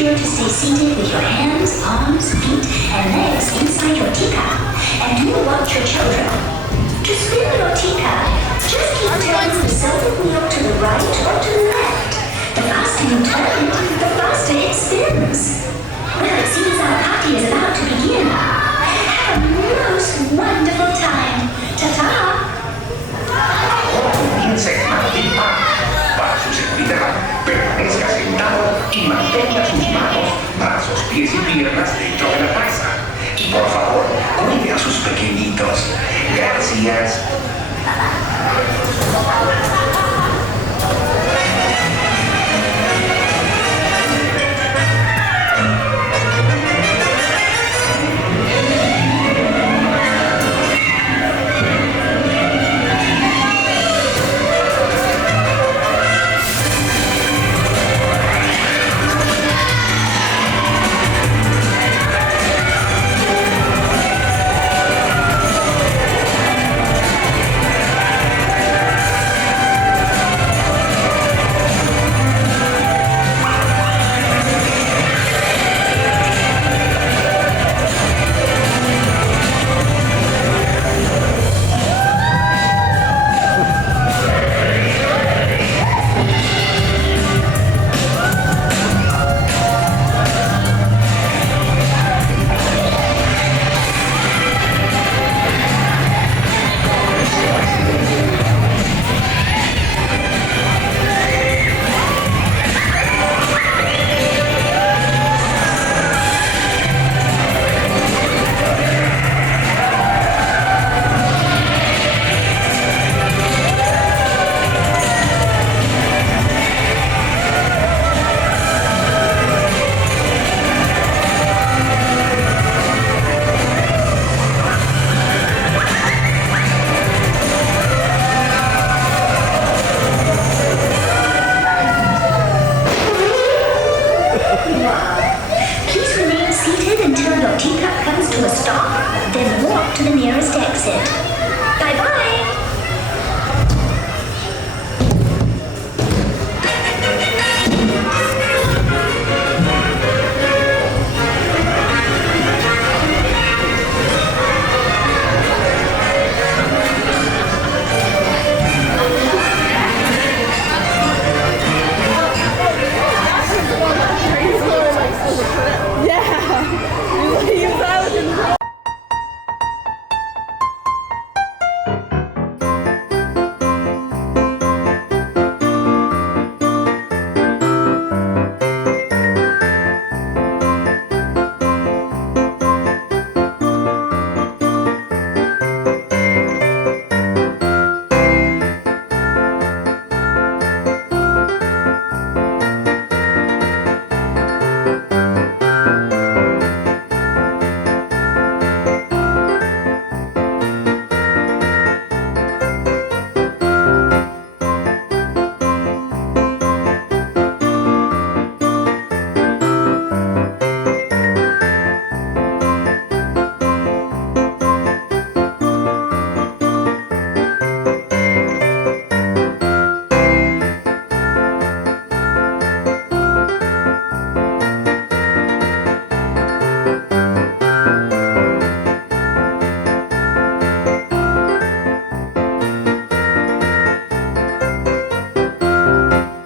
sure to stay seated with your hands, arms, feet, and legs inside your teacup. And do watch your children. To spin your teacup, just keep turning the silver wheel to the right or to the left. The faster you turn it, the faster it spins. Well, it seems our party is about to begin. Have a most wonderful time. Ta-ta! Comience Martin Pan. Para su seguridad, permanezca sentado y mantenga sus manos, brazos, pies y piernas dentro de la taza. Y por favor, cuide a sus pequeñitos. Gracias.